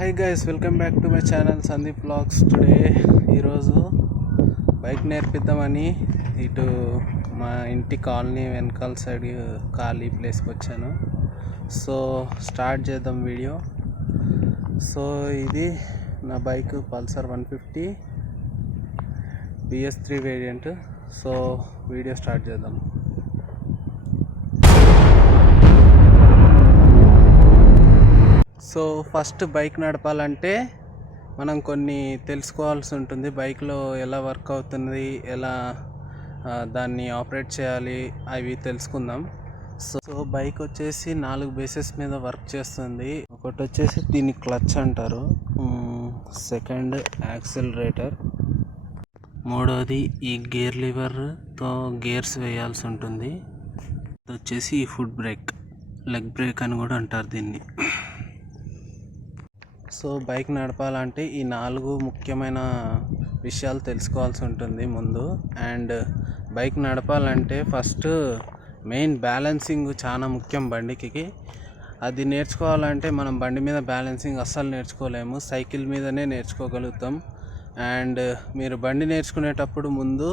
Hi guys, welcome back to my channel Sandeep vlogs. Today ఈరోజు bike నేర్పిద్దామని ఇటు మా ఇంటి కాలనీ వెనకాల సైడ్ ఖాళీ ప్లేస్కి వచ్చాను. సో స్టార్ట్ చేద్దాం వీడియో. సో ఇది నా bike Pulsar 150 BS3 variant. So video start చేద్దాం. సో ఫస్ట్ బైక్ నడపాలంటే మనం కొన్ని తెలుసుకోవాల్సి ఉంటుంది. బైక్లో ఎలా వర్క్ అవుతుంది, ఎలా దాన్ని ఆపరేట్ చేయాలి అవి తెలుసుకుందాం. సో బైక్ వచ్చేసి 4 బేసెస్ మీద వర్క్ చేస్తుంది. ఒకటి వచ్చేసి దీన్ని క్లచ్ అంటారు, సెకండ్ యాక్సిలరేటర్, మూడోది ఈ గేర్ లివర్తో గేర్స్ వేయాల్సి ఉంటుంది. ఇది వచ్చేసి ఈ ఫుట్ బ్రేక్, లెగ్ బ్రేక్ అని కూడా అంటారు దీన్ని. సో బైక్ నడపాలంటే ఈ 4 ముఖ్యమైన విషయాలు తెలుసుకోవాల్సి ఉంటుంది ముందు. అండ్ బైక్ నడపాలంటే ఫస్ట్ మెయిన్ బ్యాలెన్సింగ్ చాలా ముఖ్యం బండికి. అది నేర్చుకోవాలంటే మనం బండి మీద బ్యాలెన్సింగ్ అస్సలు నేర్చుకోలేము, సైకిల్ మీదనే నేర్చుకోగలుగుతాం. అండ్ మీరు బండి నేర్చుకునేటప్పుడు ముందు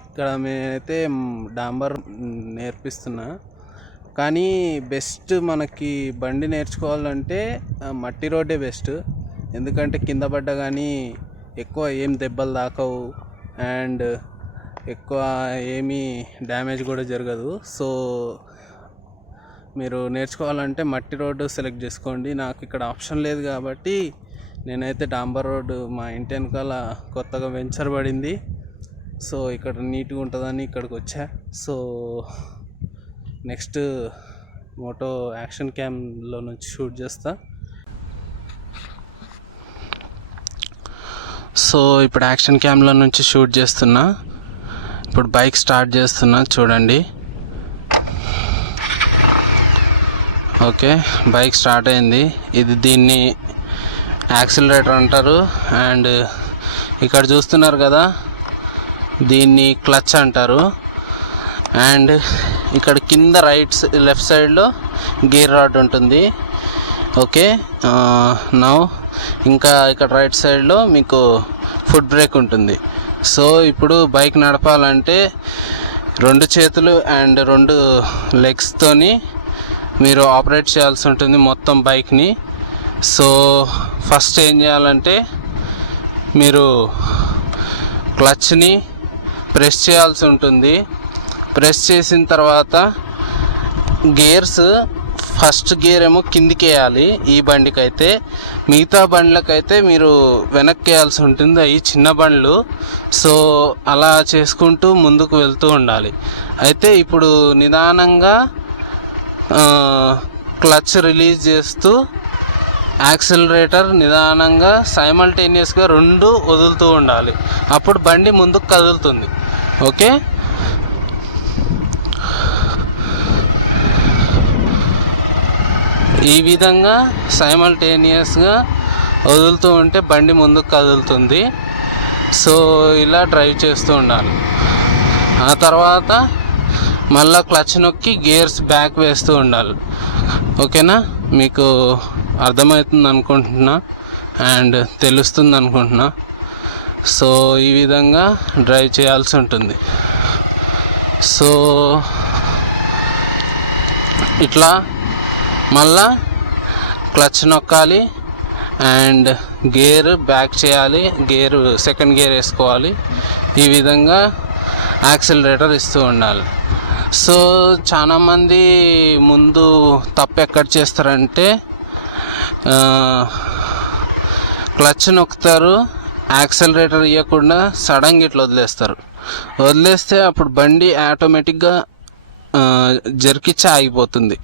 ఇక్కడ నేనైతే డాంబర్ నేర్పిస్తున్నా, కానీ బెస్ట్ మనకి బండి నేర్చుకోవాలంటే మట్టి రోడ్డే బెస్ట్. ఎందుకంటే కింద పడ్డా కానీ ఎక్కువ ఏం దెబ్బలు తాకవు అండ్ ఎక్కువ ఏమీ డ్యామేజ్ కూడా జరగదు. సో మీరు నేర్చుకోవాలంటే మట్టి రోడ్డు సెలెక్ట్ చేసుకోండి. నాకు ఇక్కడ ఆప్షన్ లేదు కాబట్టి నేనైతే డాంబర్ రోడ్డు, మా ఇంటి వెనకాల కొత్తగా వెంచర్ పడింది, సో ఇక్కడ నీట్గా ఉంటుందని ఇక్కడికి వచ్చా. సో నెక్స్ట్ మోటో యాక్షన్ క్యామ్లో నుంచి షూట్ చేస్తా. సో ఇప్పుడు యాక్షన్ క్యామ్లో నుంచి షూట్ చేస్తున్నా. ఇప్పుడు బైక్ స్టార్ట్ చేస్తున్నా, చూడండి. ఓకే, బైక్ స్టార్ట్ అయింది. దీన్ని యాక్సిలరేటర్ అంటారు. అండ్ ఇక్కడ చూస్తున్నారు కదా, దీన్ని క్లచ్ అంటారు. అండ్ ఇక్కడ కింద లెఫ్ట్ సైడ్లో గేర్ రాడ్ ఉంటుంది. ఓకే, నౌ ఇంకా ఇక్కడ రైట్ సైడ్లో మీకు ఫుట్ బ్రేక్ ఉంటుంది. సో ఇప్పుడు బైక్ నడపాలంటే 2 చేతులు అండ్ 2 లెగ్స్తోని మీరు ఆపరేట్ చేయాల్సి ఉంటుంది మొత్తం బైక్ని. సో ఫస్ట్ ఏం చేయాలంటే మీరు క్లచ్ని ప్రెస్ చేయాల్సి ఉంటుంది. ప్రెస్ చేసిన తర్వాత గేర్స్, ఫస్ట్ గేర్ ఏమో కిందికి వేయాలి ఈ బండికి అయితే. మిగతా బండ్లకైతే మీరు వెనక్కి వేయాల్సి ఉంటుంది, అవి చిన్న బండ్లు. సో అలా చేసుకుంటూ ముందుకు వెళ్తూ ఉండాలి. అయితే ఇప్పుడు నిదానంగా క్లచ్ రిలీజ్ చేస్తూ యాక్సిలరేటర్ నిదానంగా సైమల్టేనియస్గా 2 వదులుతూ ఉండాలి. అప్పుడు బండి ముందుకు కదులుతుంది. ఓకే, ఈ విధంగా సైమల్టేనియస్గా వదులుతూ ఉంటే బండి ముందుకు కదులుతుంది. సో ఇలా డ్రైవ్ చేస్తూ ఉండాలి. ఆ తర్వాత మళ్ళీ క్లచ్ నొక్కి గేర్స్ బ్యాక్ వేస్తూ ఉండాలి. ఓకేనా, మీకు అర్థమవుతుంది అనుకుంటున్నా అండ్ తెలుస్తుంది అనుకుంటున్నా. సో ఈ విధంగా డ్రైవ్ చేయాల్సి ఉంటుంది. సో ఇట్లా మళ్ళా క్లచ్ నొక్కాలి అండ్ గేర్ బ్యాక్ చేయాలి, సెకండ్ గేర్ వేసుకోవాలి. ఈ విధంగా యాక్సిలరేటర్ ఇస్తూ ఉండాలి. సో చాలామంది ముందు తప్పు ఎక్కడ చేస్తారంటే క్లచ్ నొక్కుతారు, యాక్సిలరేటర్ ఇవ్వకుండా సడన్గా ఇట్లా వదిలేస్తే అప్పుడు బండి ఆటోమేటిక్గా జర్కిచ్చి ఆగిపోతుంది.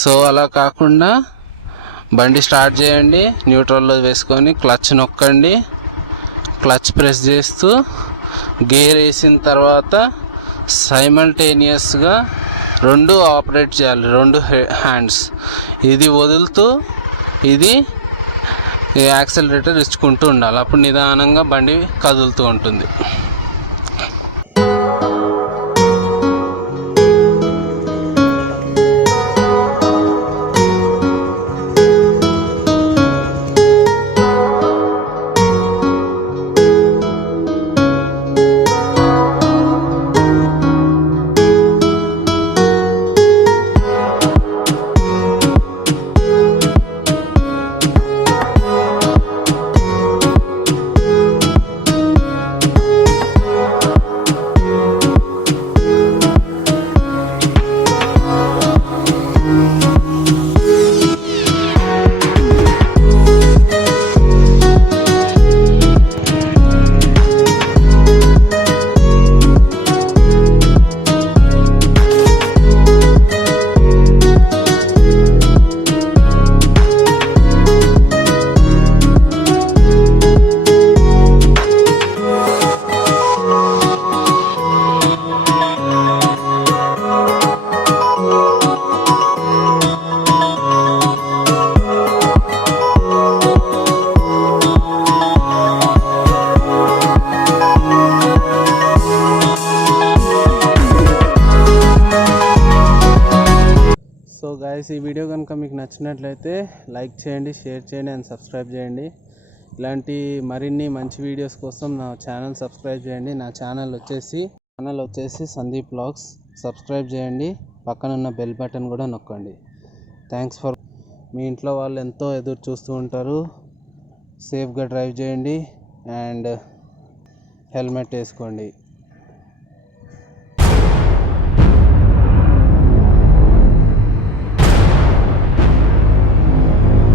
సో అలా కాకుండా బండి స్టార్ట్ చేయండి, న్యూట్రల్లో వేసుకొని క్లచ్ నొక్కండి, క్లచ్ ప్రెస్ చేస్తూ గేర్ వేసిన తర్వాత సైమల్టేనియస్గా 2 ఆపరేట్ చేయాలి, 2 హ్యాండ్స్. ఇది వదులుతూ ఇది యాక్సిలరేటర్ ఇచ్చుకుంటూ ఉండాలి. అప్పుడు నిదానంగా బండి కదులుతూ ఉంటుంది. గాయస్, ఈ వీడియో కనుక మీకు నచ్చినట్లయితే లైక్ చేయండి, షేర్ చేయండి అండ్ సబ్స్క్రైబ్ చేయండి. ఇలాంటి మరిన్ని మంచి వీడియోస్ కోసం నా ఛానల్ సబ్స్క్రైబ్ చేయండి. నా ఛానల్ వచ్చేసి సందీప్ బ్లాగ్స్. సబ్స్క్రైబ్ చేయండి, పక్కనున్న బెల్ బటన్ కూడా నొక్కండి. Thanks for. మీ ఇంట్లో వాళ్ళు ఎంతో ఎదురు చూస్తూ ఉంటారు. సేఫ్గా డ్రైవ్ చేయండి అండ్ హెల్మెట్ వేసుకోండి.